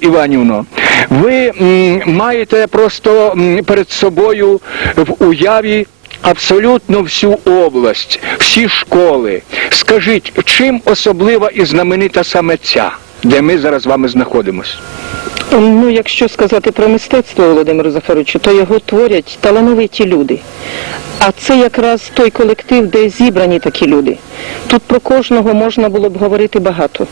Іванівно, ви маєте просто перед собою в уяві абсолютно всю область, всі школи. Скажіть, чим особлива і знаменита саме ця, де ми зараз з вами знаходимося? Ну, якщо сказати про мистецтво Володимиру Захаровичу, то його творять талановиті люди. А це якраз той колектив, де зібрані такі люди. Тут про кожного можна було б говорити багато.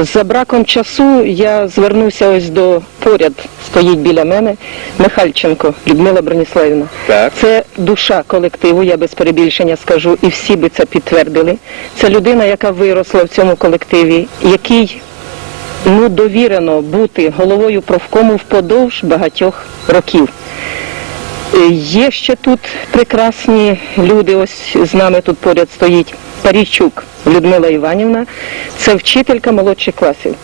За браком часу я звернуся ось до поряд, стоїть біля мене Михальченко Людмила Броніславівна. Так. Це душа колективу, я без перебільшення скажу, і всі би це підтвердили. Це людина, яка виросла в цьому колективі, який ну, довірено бути головою профкому впродовж багатьох років. Е, Є ще тут прекрасні люди, ось з нами тут поряд стоїть Парійчук Людмила Іванівна, це вчителька молодших класів.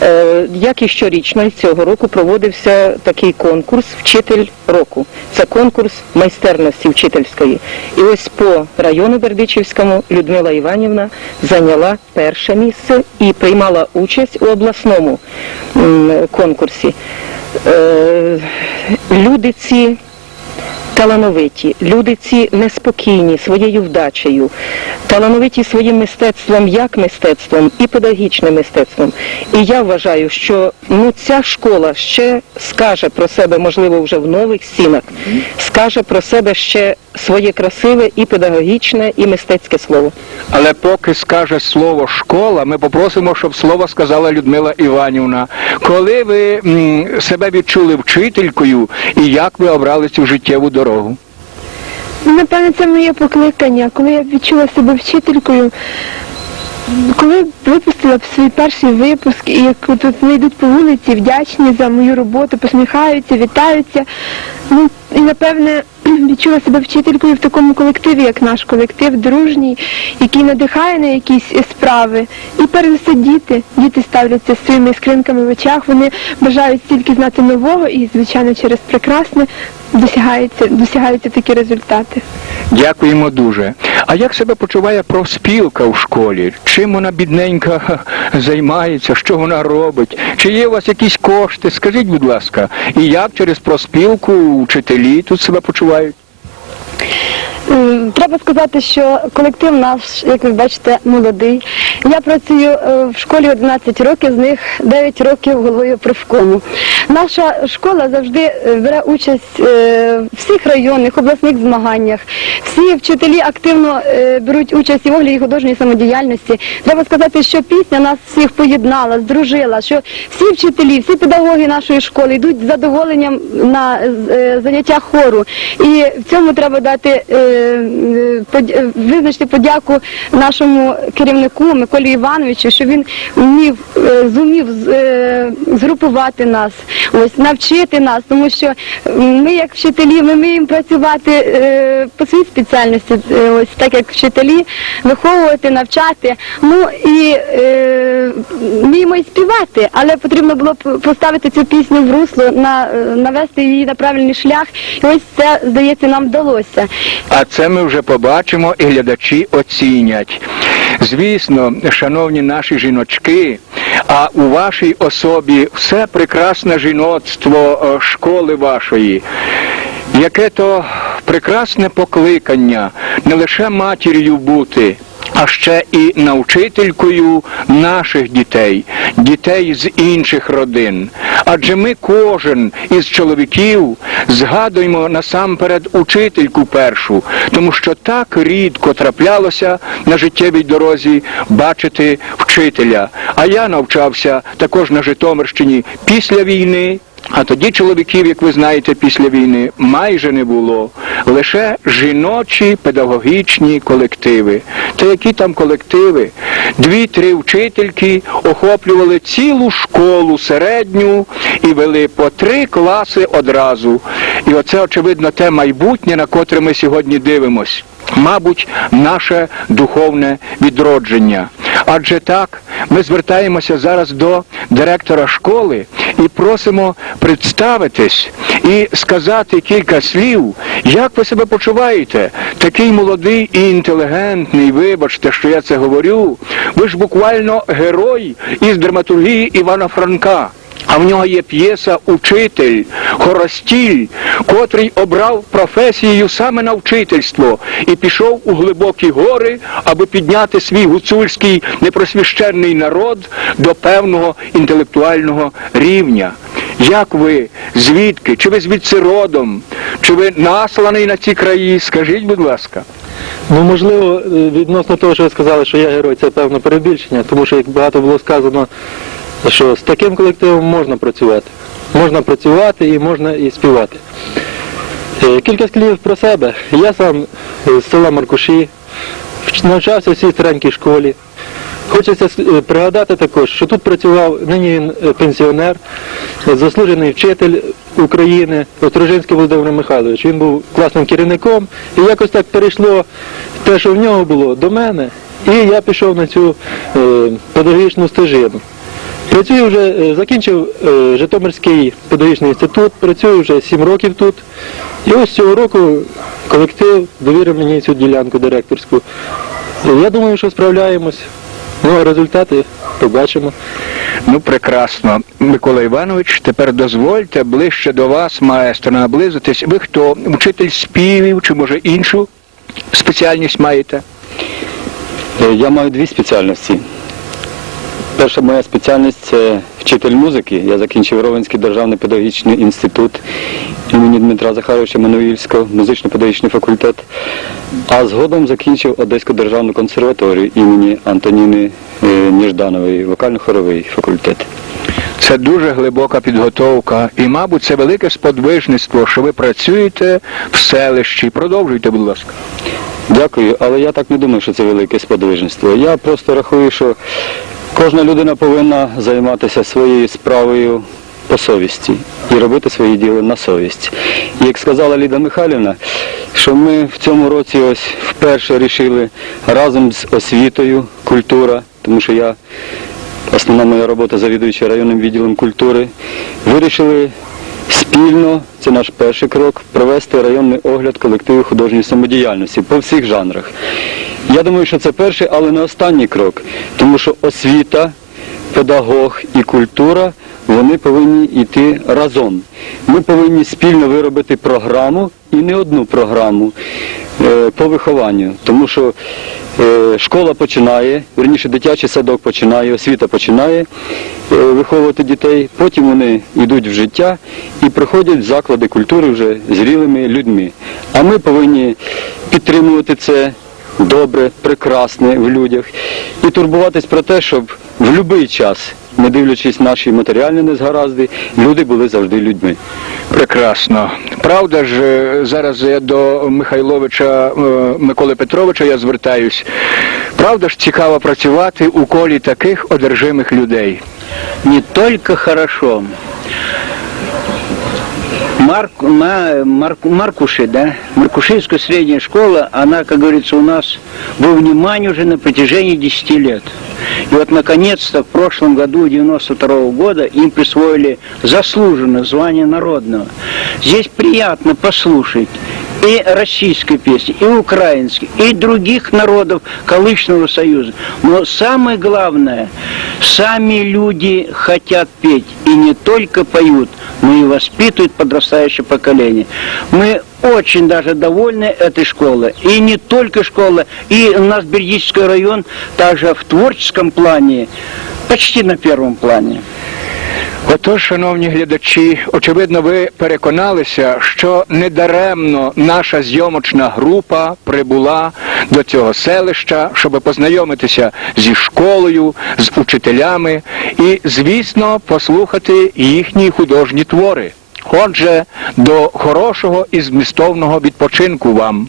Е, Як і щорічно, цього року проводився такий конкурс Вчитель року. Це конкурс майстерності вчительської. І ось по району Бердичівському Людмила Іванівна зайняла перше місце і приймала участь у обласному конкурсі. Е, Люди ці талановиті, люди ці неспокійні своєю вдачею, талановиті своїм мистецтвом, як мистецтвом і педагогічним мистецтвом. І я вважаю, що ну ця школа ще скаже про себе, можливо, вже в нових стінах, скаже про себе ще своє красиве і педагогічне, і мистецьке слово. Але поки скаже слово школа, ми попросимо, щоб слово сказала Людмила Іванівна. Коли ви себе відчули вчителькою і як ви обрали цю життєву дорогу? Напевно, це моє покликання. Коли я відчула себе вчителькою, коли випустила б свій перший випуск, і як тут вони йдуть по вулиці, вдячні за мою роботу, посміхаються, вітаються. Ну і напевне відчула себе вчителькою в такому колективі, як наш колектив, дружній, який надихає на якісь справи. І перш за діти. Діти ставляться своїми скринками в очах, вони бажають стільки знати нового і, звичайно, через прекрасне досягаються, досягаються такі результати. Дякуємо дуже. А як себе почуває профспілка в школі? Чим вона бідненька займається? Що вона робить? Чи є у вас якісь кошти? Скажіть, будь ласка, і як через профспілку вчителі тут себе почувають? Треба сказати, що колектив наш, як ви бачите, молодий. Я працюю е, в школі 11 років, з них 9 років головою профкому. Наша школа завжди е, бере участь е, в всіх районних, обласних змаганнях. Всі вчителі активно беруть участь і в огляді художньої самодіяльності. Треба сказати, що пісня нас всіх поєднала, здружила, що всі вчителі, всі педагоги нашої школи йдуть з задоволенням на заняття хору. І в цьому треба дати визначити подяку нашому керівнику Миколі Івановичу, що він вмів, е, зумів е, згрупувати нас, ось навчити нас, тому що ми, як вчителі, ми вміємо працювати е, по своїй спеціальності, е, ось так як вчителі, виховувати, навчати. Ну і е, вміємо і співати, але потрібно було поставити цю пісню в русло, на, е, навести її на правильний шлях. І ось це, здається, нам вдалося. А це ми вже побачимо і глядачі оцінять. Звісно, шановні наші жіночки, а у вашій особі все прекрасне жіноцтво е, школи вашої. Яке то прекрасне покликання не лише матір'ю бути, а ще і навчителькою наших дітей, дітей з інших родин. Адже ми кожен із чоловіків згадуємо насамперед учительку першу, тому що так рідко траплялося на життєвій дорозі бачити вчителя. А я навчався також на Житомирщині після війни. А тоді чоловіків, як ви знаєте, після війни майже не було. Лише жіночі педагогічні колективи. Та які там колективи? Дві-три вчительки охоплювали цілу школу середню і вели по три класи одразу. І оце, очевидно, те майбутнє, на котре ми сьогодні дивимось. Мабуть, наше духовне відродження. Адже так, ми звертаємося зараз до директора школи і просимо представитись і сказати кілька слів, як ви себе почуваєте. Такий молодий і інтелігентний, вибачте, що я це говорю. Ви ж буквально герой із драматургії Івана Франка. А в нього є п'єса Учитель, хоростіль, котрий обрав професією саме на вчительство і пішов у глибокі гори, аби підняти свій гуцульський непросвященний народ до певного інтелектуального рівня. Як ви, звідки? Чи ви звідси родом? Чи ви насланий на ці краї? Скажіть, будь ласка. Ну, можливо, е, відносно того, що ви сказали, що я герой, це певне перебільшення, тому що як багато було сказано, що з таким колективом можна працювати. Можна працювати і можна і співати. Е, Кілька слів про себе. Я сам з села Маркуші, навчався в цій старенькій школі. Хочеться е, пригадати також, що тут працював нині він е, пенсіонер, заслужений вчитель України Острожинський Володимир Михайлович. Він був класним керівником, і якось так перейшло те, що в нього було, до мене, і я пішов на цю педагогічну стежину. Працюю вже, е, закінчив е, Житомирський педагогічний інститут, працюю вже 7 років тут. І ось цього року колектив довірив мені цю ділянку директорську. Е, Я думаю, що справляємось. Ну, а результати побачимо. Ну, прекрасно. Микола Іванович, тепер дозвольте ближче до вас, маестро, наблизитись. Ви хто? Вчитель співів чи може іншу спеціальність маєте? Я маю дві спеціальності. Перша моя спеціальність це вчитель музики. Я закінчив Ровенський державний педагогічний інститут імені Дмитра Захаровича Мануїльського, музично-педагогічний факультет. А згодом закінчив Одеську державну консерваторію імені Антоніни е, Ніжданової, вокально-хоровий факультет. Це дуже глибока підготовка, і, мабуть, це велике сподвижництво, що ви працюєте в селищі. Продовжуйте, будь ласка. Дякую, але я так не думаю, що це велике сподвижництво. Я просто рахую, що кожна людина повинна займатися своєю справою по совісті і робити свої діла на совість. І як сказала Ліда Михайлівна, що ми в цьому році ось вперше рішили разом з освітою, культура, тому що я основна моя робота завідуюча районним відділом культури, вирішили спільно, це наш перший крок, провести районний огляд колективу художньої самодіяльності по всіх жанрах. Я думаю, що це перший, але не останній крок, тому що освіта, педагог і культура вони повинні йти разом. Ми повинні спільно виробити програму і не одну програму е, по вихованню, тому що е, школа починає, верніше дитячий садок починає, освіта починає е, виховувати дітей, потім вони йдуть в життя і приходять в заклади культури вже зрілими людьми. А ми повинні підтримувати це добре, прекрасне в людях і турбуватись про те, щоб в будь-який час, не дивлячись наші матеріальні незгаразди, люди були завжди людьми. Прекрасно. Правда ж, е, зараз я до Михайловича е, Миколи Петровича я звертаюсь. Правда ж цікаво працювати у колі таких одержимих людей. не только хорошо. Марк, на Марк, Маркуши, да, Маркушинская средняя школа, она, как говорится, у нас во внимании уже на протяжении 10 лет. И вот, наконец-то, в прошлом году, 92 года, им присвоили заслуженное звание народного. Здесь приятно послушать и российской песни, и украинской, и других народов Калышного союза. Но самое главное, сами люди хотят петь, и не только поют, но и воспитывают подрастающее поколение. Мы очень даже довольны этой школой. И не только школа, и у нас Бердический район также в творческом плане почти на первом плане. Отож, шановні глядачі, очевидно, ви переконалися, що недаремно наша зйомочна група прибула до цього селища, щоб познайомитися зі школою, з учителями і, звісно, послухати їхні художні твори. Отже, до хорошого і змістовного відпочинку вам.